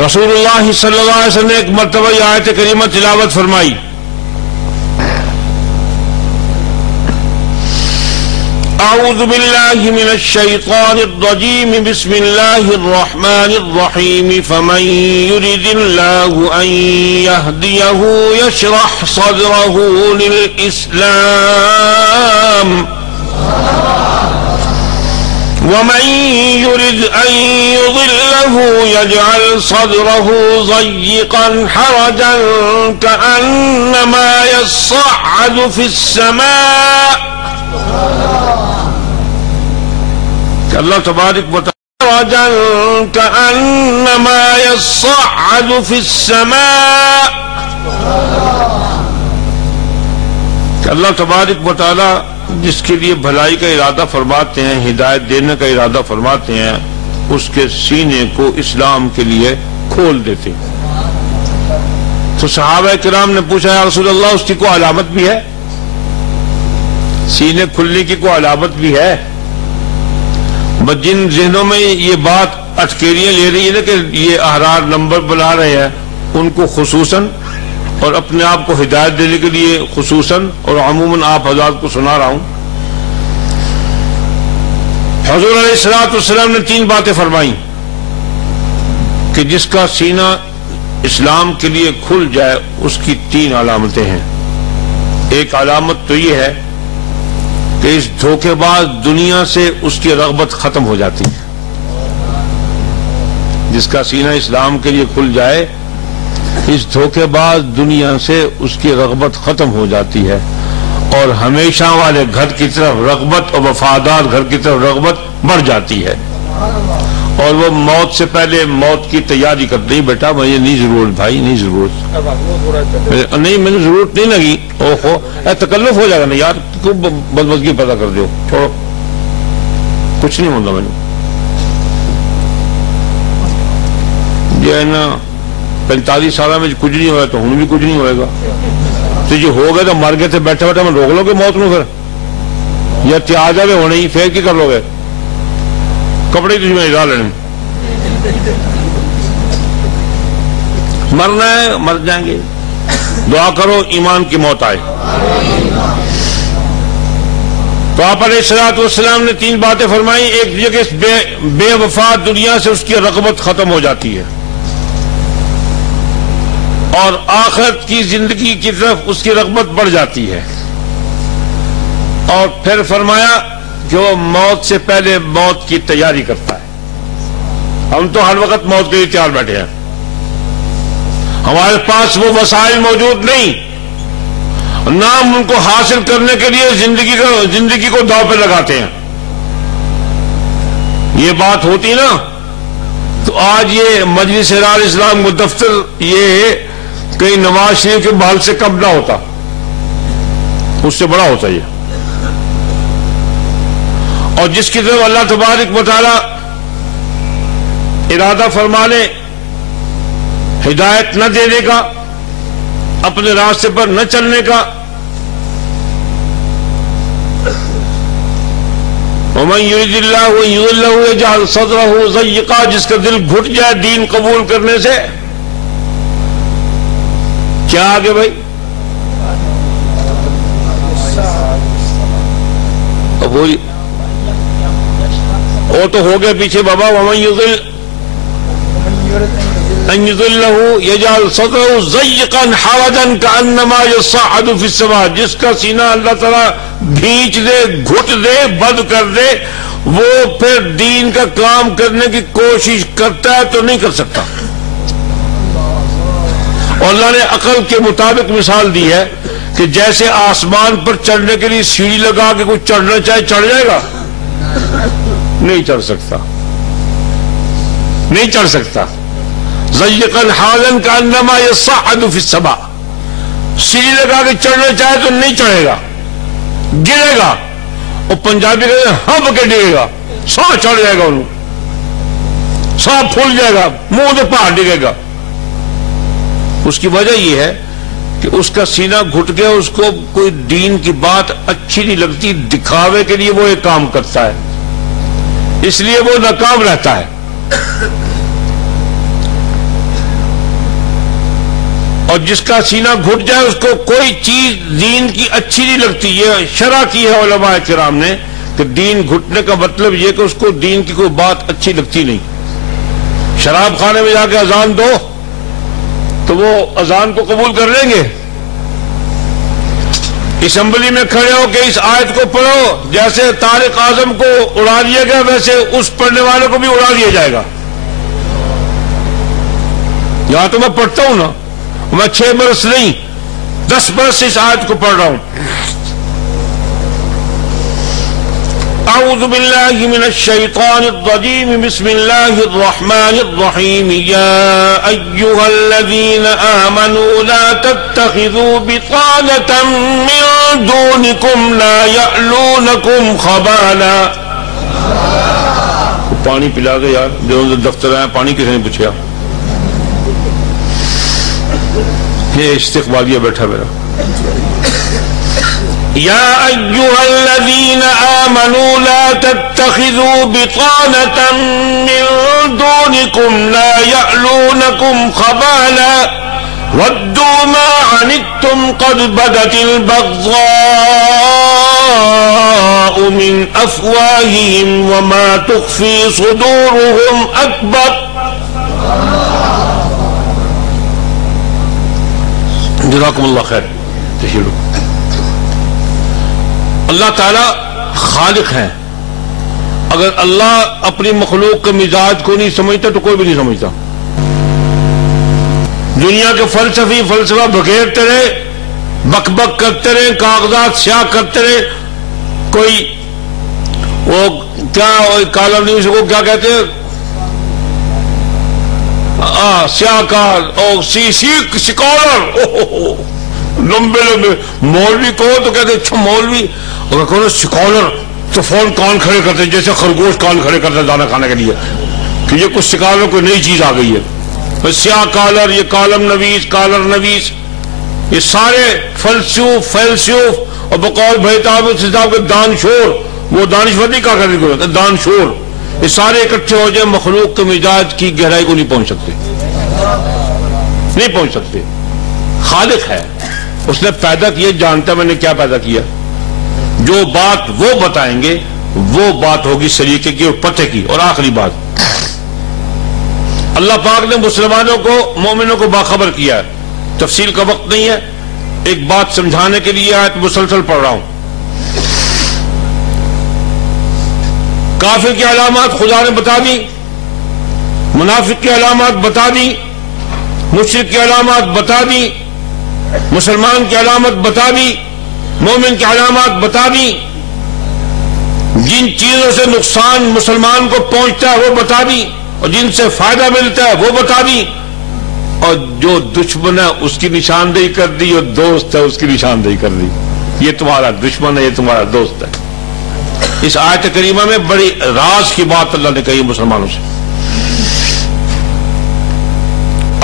رسول صلی اللہ علیہ وسلم نے ایک مرتبہ یہ آیت کریمہ تلاوت فرمائی، اعوذ باللہ من الشیطان الرجیم، بسم اللہ الرحمن الرحیم، فمن يرد اللہ ان يهديه يشرح صدره للإسلام ومن يرد أن يضله يجعل صدره ضيقا حرجا كأنما يصعد في السماء. اللہ تبارک و تعالی كأنما يصعد في السماء. اللہ تبارک و تعالی جس کے لیے بھلائی کا ارادہ فرماتے ہیں، ہدایت دینے کا ارادہ فرماتے ہیں، اس کے سینے کو اسلام کے لیے کھول دیتے ہیں. تو صحابہ کرام نے پوچھا، یا رسول اللہ اس کی کوئی علامت بھی ہے؟ سینے کھلنے کی کوئی علامت بھی ہے؟ جن ذہنوں میں یہ بات اٹکیریاں لے رہی ہے نا کہ یہ احرار نمبر بنا رہے ہیں، ان کو خصوصاً اور اپنے آپ کو ہدایت دینے کے لیے خصوصاً اور عموماً آپ حضرات کو سنا رہا ہوں. حضور علیہ السلام نے 3 باتیں فرمائیں کہ جس کا سینہ اسلام کے لیے کھل جائے اس کی 3 علامتیں ہیں. ایک علامت تو یہ ہے کہ اس دھوکے باز دنیا سے اس کی رغبت ختم ہو جاتی ہے. جس کا سینہ اسلام کے لیے کھل جائے اس دھوکے باز دنیا سے اس کی رغبت ختم ہو جاتی ہے، اور ہمیشہ والے گھر کی طرف رغبت اور وفادار گھر کی طرف رغبت بڑھ جاتی ہے، اور وہ موت سے پہلے موت کی تیاری کرتے ہیں. بیٹا مجھے نہیں ضرورت، بھائی نہیں ضرورت، نہیں مجھے ضرورت نہیں لگی، اوہو تکلف ہو جائے گا نا یار، کیوں بدمزگی پیدا کر دو، چھوڑو کچھ نہیں ہوگا. میں جو ہے نا 45 سال میں کچھ نہیں ہوا تو ہوں بھی کچھ نہیں ہوئے گا. تو جو ہو گئے تو مر گئے تھے، بیٹھے بیٹھے میں روک لو گے موت نو، پھر یا تیار جائے ہونے ہی پھر کی کر لو گے؟ کپڑے تجھ میں ڈال لینے، مرنا ہے مر جائیں گے. دعا کرو ایمان کی موت آئے. تو آپ علیہ السلام نے 3 باتیں فرمائی. ایک یہ کہ بے وفا دنیا سے اس کی رغبت ختم ہو جاتی ہے، اور آخرت کی زندگی کی طرف اس کی رغبت بڑھ جاتی ہے. اور پھر فرمایا کہ وہ موت سے پہلے موت کی تیاری کرتا ہے. ہم تو ہر وقت موت کے لیے تیار بیٹھے ہیں، ہمارے پاس وہ وسائل موجود نہیں، نہ ہم ان کو حاصل کرنے کے لیے زندگی کو داؤ پہ لگاتے ہیں. یہ بات ہوتی نا تو آج یہ مجلس احرار اسلام کو دفتر یہ کہیں نواز شریف کے محل سے کم نہ ہوتا، اس سے بڑا ہوتا یہ. اور جس کی طرف اللہ تبارک و تعالی ارادہ فرما لے ہدایت نہ دینے کا، اپنے راستے پر نہ چلنے کا، وَمَن يُرِدِ اللَّهُ أَن يُضِلَّهُ يَجْعَلْ صَدْرَهُ ضَيِّقًا، جس کا دل گھٹ جائے دین قبول کرنے سے. کیا آگے بھائی؟ وہ تو ہو گئے پیچھے بابا. وَمَن يُضِلْ أَن يُضِلَّهُ يَجْعَلْ صَدْرَهُ ضَيِّقًا حَرَجًا كَأَنَّمَا يَصَّعَّدُ فِي السَّمَاءِ، جس کا سینہ اللہ تعالیٰ بھینچ دے، گھٹ دے، بند کر دے، وہ پھر دین کا کام کرنے کی کوشش کرتا ہے تو نہیں کر سکتا. اور اللہ نے عقل کے مطابق مثال دی ہے کہ جیسے آسمان پر چڑھنے کے لیے سیڑھی لگا کے کوئی چڑھنا چاہے چڑھ جائے گا؟ نہیں چڑھ سکتا، نہیں چڑھ سکتا. ضيقا حالا كأنما يصعد في السماء، سیڑھی لگا کے چڑھنا چاہے تو نہیں چڑھے گا، گرے گا. اور پنجابی کہتے ہیں ہم کے ڈگے گا، سا چڑھ جائے گا، انہوں سا پھول جائے گا، منہ سے پہاڑ ڈگے گا. اس کی وجہ یہ ہے کہ اس کا سینہ گھٹ گیا، اس کو کوئی دین کی بات اچھی نہیں لگتی، دکھاوے کے لیے وہ ایک کام کرتا ہے، اس لیے وہ ناکام رہتا ہے. اور جس کا سینہ گھٹ جائے اس کو کوئی چیز دین کی اچھی نہیں لگتی. یہ شرح کی ہے علماء کرام نے کہ دین گھٹنے کا مطلب یہ کہ اس کو دین کی کوئی بات اچھی لگتی نہیں. شراب خانے میں جا کے اذان دو تو وہ اذان کو قبول کر لیں گے؟ اسمبلی میں کھڑے ہو کے اس آیت کو پڑھو، جیسے طارق اعظم کو اڑا دیا گیا ویسے اس پڑھنے والوں کو بھی اڑا دیا جائے گا. یہاں تو میں پڑھتا ہوں نا، میں 6 برس نہیں 10 برس اس آیت کو پڑھ رہا ہوں. اعوذ باللہ من الشیطان الرجیم بسم اللہ الرحمن الرحیم یا ایہا الذین آمنوا لا تتخذوا بطانة من دونکم لا یعلونکم خبالا. پانی پلا دے یار، جو دفتر آیا پانی کسی نے پوچھا. یہ استقبالیہ بیٹھا میرا. یا ایہا الذین آمنوا لا تتخذوا بطانة من دونکم لا یعلونکم خبالا ودوا ما عنتم قد بدت البغضاء من افواہہم وما تخفی صدورہم اکبر. جزاکم اللہ خیر. تشیرو اللہ تعالی خالق ہیں. اگر اللہ اپنی مخلوق کے مزاج کو نہیں سمجھتا تو کوئی بھی نہیں سمجھتا. دنیا کے فلسفی فلسفہ بگیرتے رہے، بک بک کرتے رہے، کاغذات سیاہ کرتے رہے. کوئی وہ کیا کالم نیوز کو کیا کہتے ہیں، سیاہ کار اور سکالر، لمبے لمبے. مولوی کو تو کہتے اچھا مولوی، اگر کہو سکالر تو فون کان کھڑے کرتے جیسے خرگوش کان کھڑے کرتے دانا کھانے کے لیے کہ یہ کچھ سکالر کوئی نئی چیز آ گئی ہے. سیاہ کالر، یہ کالم نویس، کالر نویس، یہ سارے فلسوف اور بقول بھیتاب صاحب کے دانشور، وہ دانشور نہیں کہا کرتے دانشور، یہ سارے اکٹھے ہو جائے مخلوق کے مزاج کی گہرائی کو نہیں پہنچ سکتے، نہیں پہنچ سکتے. خالق ہے، اس نے پیدا کیا، جانتا میں نے کیا پیدا کیا. جو بات وہ بتائیں گے وہ بات ہوگی سلیقے کی اور پتہ کی. اور آخری بات، اللہ پاک نے مسلمانوں کو، مومنوں کو باخبر کیا ہے. تفصیل کا وقت نہیں ہے، ایک بات سمجھانے کے لیے آیت مسلسل پڑھ رہا ہوں. کافر کی علامات خدا نے بتا دی، منافق کی علامات بتا دی، مشرک کی علامات بتا دی، مسلمان کی علامت بتا دی، مومن کی علامات بتا دی. جن چیزوں سے نقصان مسلمان کو پہنچتا ہے وہ بتا دی، اور جن سے فائدہ ملتا ہے وہ بتا دی. اور جو دشمن ہے اس کی نشاندہی کر دی، اور دوست ہے اس کی نشاندہی کر دی. یہ تمہارا دشمن ہے، یہ تمہارا دوست ہے. اس آیت کریمہ میں بڑی راز کی بات اللہ نے کہی مسلمانوں سے.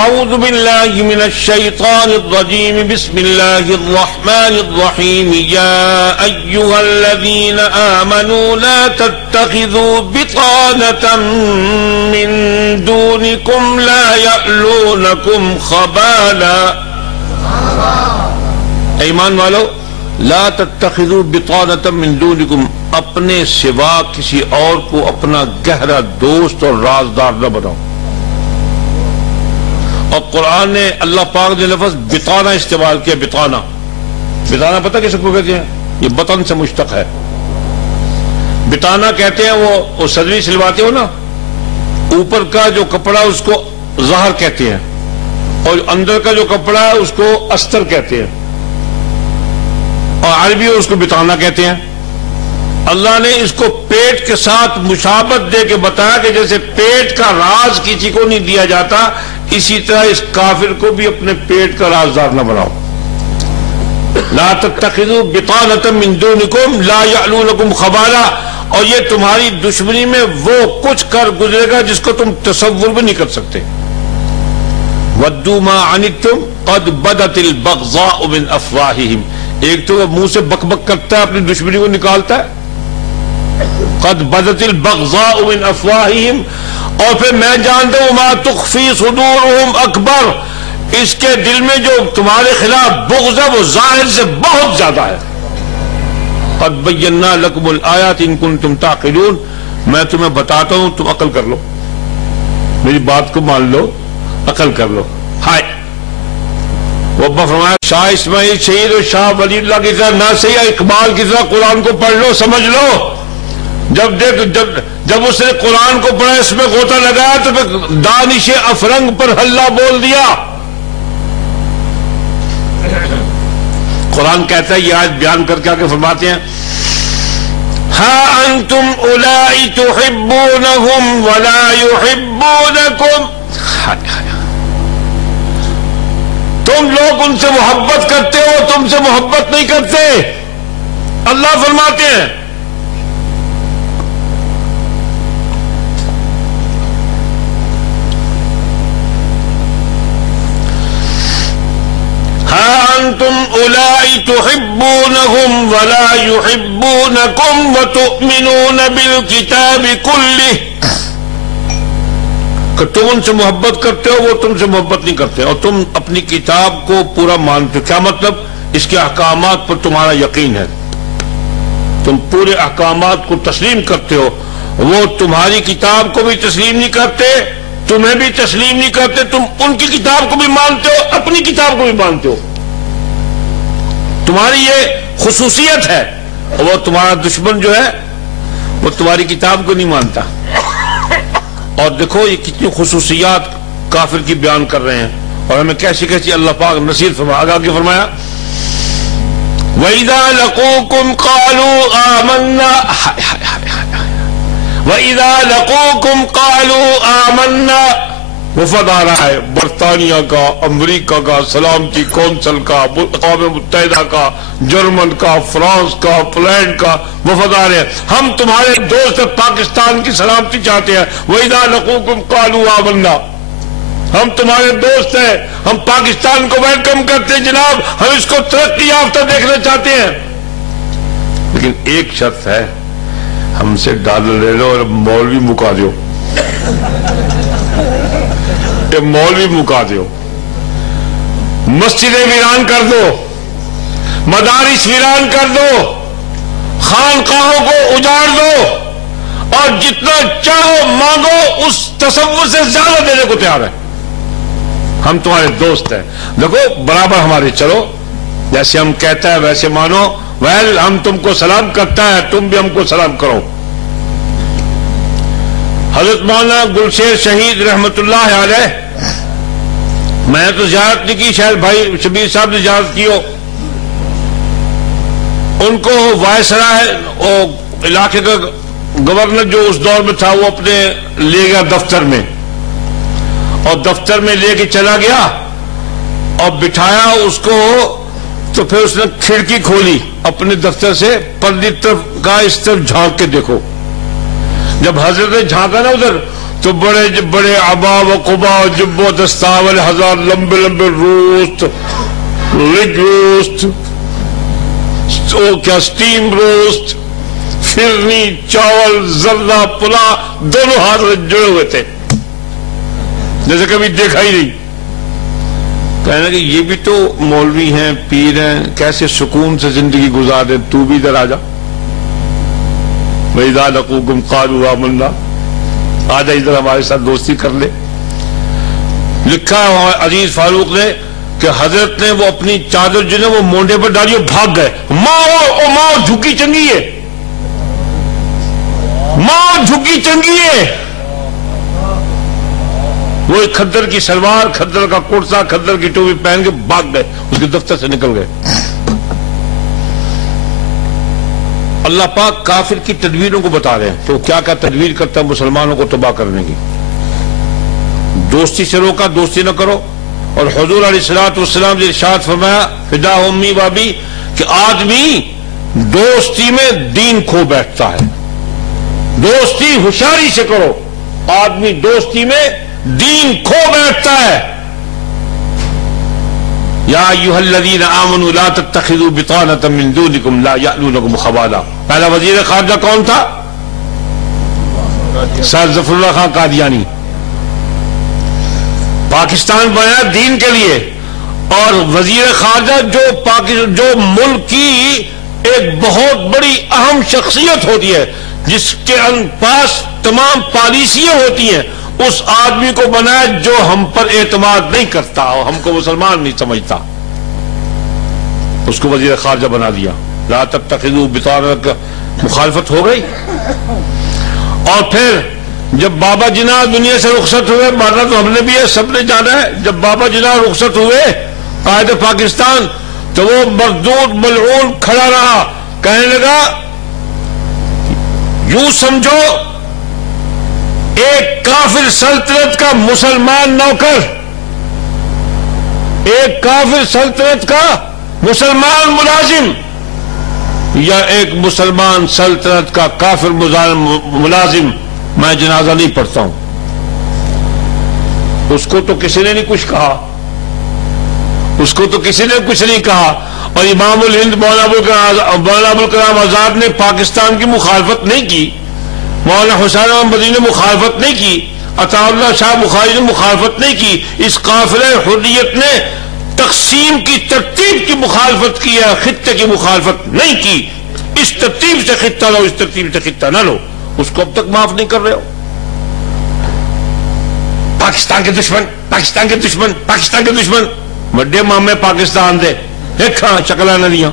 اعوذ باللہ من الشیطان الرجیم بسم اللہ الرحمن الرحیم یا ایہا الذین آمنوا لا تتخذوا بطانة من دونکم لا یعلونکم خبالا. ایمان والو، لا تتخذوا بطانة من دونکم، اپنے سوا کسی اور کو اپنا گہرا دوست اور رازدار نہ بناؤ. اور قرآن نے، اللہ پاک نے لفظ بطانہ استعمال کیا. بطانہ پتہ کس کو کہتے ہیں؟ یہ بطن سے مشتق ہے. بطانہ کہتے ہیں وہ صدری سلواتے ہو نا، اوپر کا جو کپڑا اس کو ظہر کہتے ہیں، اور اندر کا جو کپڑا ہے اس کو استر کہتے ہیں، اور عربی اس کو بطانہ کہتے ہیں. اللہ نے اس کو پیٹ کے ساتھ مشابہت دے کے بتایا کہ جیسے پیٹ کا راز کسی کو نہیں دیا جاتا، اسی طرح اس کافر کو بھی اپنے پیٹ کا رازدار نہ بناؤ. لا تتخذوا بطانة من دونکم لا یعلونکم خبالا. اور یہ تمہاری دشمنی میں وہ کچھ کر گزرے گا جس کو تم تصور بھی نہیں کر سکتے. ودوا ما عنتم قد بدت البغضاء من افواہہم. ایک تو منہ سے بک بک کرتا ہے، اپنی دشمنی کو نکالتا ہے، قد بدت البغضاء من افواہہم. اور پھر میں جانتا ہوں ما تخفی صدورہم اکبر، اس کے دل میں جو تمہارے خلاف بغض ہے وہ ظاہر سے بہت زیادہ ہے. قد بینا لکم الآیات ان کنتم تعقلون. میں تمہیں بتاتا ہوں، تم عقل کر لو، میری بات کو مان لو، عقل کر لو. ہائے وہ فرمایا شاہ اسماعیل شہید اور شاہ ولی اللہ کی طرح نہ صحیح اقبال کی طرح قرآن کو پڑھ لو، سمجھ لو. جب اس نے قرآن کو پڑھا، اس میں غوطہ لگایا تو پھر دانش افرنگ پر حلہ بول دیا. قرآن کہتا ہے، یہ آج بیان کر کے آگے فرماتے ہیں ہاں انتم اولائی تحبونہم ولا یحبونکم. تم لوگ ان سے محبت کرتے ہو، تم سے محبت نہیں کرتے. اللہ فرماتے ہیں انتم اولائی تحبونہم ولا یحبونکم وتؤمنون بالکتاب کلہ. کہ تم ان سے محبت کرتے ہو، وہ تم سے محبت نہیں کرتے، اور تم اپنی کتاب کو پورا مانتے ہو. کیا مطلب؟ اس کے احکامات پر تمہارا یقین ہے، تم پورے احکامات کو تسلیم کرتے ہو. وہ تمہاری کتاب کو بھی تسلیم نہیں کرتے، تمہیں بھی تسلیم نہیں کرتے. تم ان کی کتاب کو بھی مانتے ہو، اپنی کتاب کو بھی مانتے ہو. تمہاری یہ خصوصیت ہے. اور وہ تمہارا دشمن جو ہے وہ تمہاری کتاب کو نہیں مانتا. اور دیکھو یہ کتنی خصوصیات کافر کی بیان کر رہے ہیں، اور ہمیں کیسی کیسی اللہ پاک نصیحت فرمایا. آگے فرمایا وَإِذَا لَقُوكُمْ قَالُوا آمَنَّا. وَإِذَا لَقُوكُمْ قَالُوا آمَنَّا. وفد آ رہا ہے برطانیہ کا، امریکہ کا، سلامتی کونسل کا، اقوام متحدہ کا، جرمن کا، فرانس کا، پولینڈ کا وفد آ رہے ہیں. ہم تمہارے دوست پاکستان کی سلامتی چاہتے ہیں. وَإِذَا لَقُوكُمْ قَالُوا آمَنَّا. ہم تمہارے دوست ہیں، ہم پاکستان کو ویلکم کرتے ہیں جناب، ہم اس کو ترقی یافتہ دیکھنا چاہتے ہیں. لیکن ایک شرط ہے، ہم سے ڈالر لے لو اور مولوی مکا دو. مولوی مکا دو، مسجدیں ویران کر دو، مدارس ویران کر دو، خانقاہوں کو اجاڑ دو، اور جتنا چاہو مانگو، اس تصور سے زیادہ دینے کو تیار ہے. ہم تمہارے دوست ہیں، دیکھو برابر ہمارے چلو، جیسے ہم کہتا ہے ویسے مانو. ہم تم کو سلام کرتا ہے، تم بھی ہم کو سلام کرو. حضرت مولانا گلشیر شہید رحمت اللہ علیہ، میں تو زیارت نہیں کی، شاید بھائی شبیر صاحب نے زیارت کی ہو. ان کو وائسرائے علاقے کا گورنر جو اس دور میں تھا، وہ اپنے لے گیا دفتر میں، اور دفتر میں لے کے چلا گیا اور بٹھایا اس کو. تو پھر اس نے کھڑکی کھولی اپنے دفتر سے، پردی طرف کا اس طرف جھانک کے دیکھو. جب حضرت نے جھانکا نا ادھر، تو بڑے بڑے عبا و قبا جب و دستاول ہزار، لمبے لمبے روسٹ، لگ روسٹ، کیا سٹیم روسٹ، فرنی، چاول، زردہ، پلا، دونوں ہاتھ جڑے ہوئے تھے جیسے کبھی دیکھا ہی نہیں. کہنا کہ یہ بھی تو مولوی ہیں، پیر ہیں، کیسے سکون سے زندگی گزار دیں، تو بھی ادھر آ جا. وَإِذَا لَقُوكُمْ قَالُوا آمَنَّا. آ جا ادھر ہمارے ساتھ دوستی کر لے. لکھا ہے عزیز فاروق نے کہ حضرت نے وہ اپنی چادر جو ہے وہ مونڈے پر ڈالی اور بھاگ گئے. ماں جھکی چنگی ہے، ماں جھکی چنگی ہے. وہ ایک کھدر کی سلوار، کھدر کا کرتا، کھدر کی ٹوپی پہن کے بھاگ گئے، اس کے دفتر سے نکل گئے. اللہ پاک کافر کی تدبیروں کو بتا رہے ہیں. تو کیا کیا تدبیر کرتا ہے مسلمانوں کو تباہ کرنے کی. دوستی سے روکا، دوستی نہ کرو. اور حضور علیہ الصلوۃ والسلام نے ارشاد فرمایا فدا امی و ابی، کہ آدمی دوستی میں دین کھو بیٹھتا ہے. دوستی ہوشیاری سے کرو، آدمی دوستی میں دین کھو بیٹھتا ہے. یا ایھا الذین آمنوا لا تتخذوا بطانة من دونکم لا یألونکم خبالا. پہلا وزیر خارجہ کون تھا؟ سید ظفر اللہ خان قادیانی. پاکستان بنا دین کے لیے، اور وزیر خارجہ جو ملک کی ایک بہت بڑی اہم شخصیت ہوتی ہے، جس کے پاس تمام پالیسیاں ہوتی ہیں، اس آدمی کو بنایا جو ہم پر اعتماد نہیں کرتا اور ہم کو مسلمان نہیں سمجھتا، اس کو وزیر خارجہ بنا دیا۔ لا تتخذوا بطانہ، مخالفت ہو گئی۔ اور پھر جب بابا جناح دنیا سے رخصت ہوئے، مارنا تو ہم نے بھی ہے، سب نے جانا ہے، جب بابا جناح رخصت ہوئے قائد پاکستان، تو وہ مردود ملعون کھڑا رہا، کہنے لگا یوں سمجھو ایک کافر سلطنت کا مسلمان نوکر، ایک کافر سلطنت کا مسلمان ملازم، یا ایک مسلمان سلطنت کا کافر ملازم، میں جنازہ نہیں پڑھتا ہوں۔ اس کو تو کسی نے نہیں کچھ کہا، اس کو تو کسی نے کچھ نہیں کہا۔ اور امام الہند مولانا ابوالکلام آزاد نے پاکستان کی مخالفت نہیں کی، مولانا حسین احمد مدنی نے مخالفت نہیں کی، عطا اللہ شاہ بخاری نے مخالفت نہیں کی، اس قافلہ حریت نے تقسیم کی ترتیب کی مخالفت کی ہے، خطے کی مخالفت نہیں کی۔ اس ترتیب سے خطہ لو، اس ترتیب سے خطہ نہ لو، اس کو اب تک معاف نہیں کر رہے ہو۔ پاکستان کے دشمن، پاکستان کے دشمن، پاکستان کے دشمن، وڈے مامے پاکستان دے، ایک شکلہ نہ دیاں۔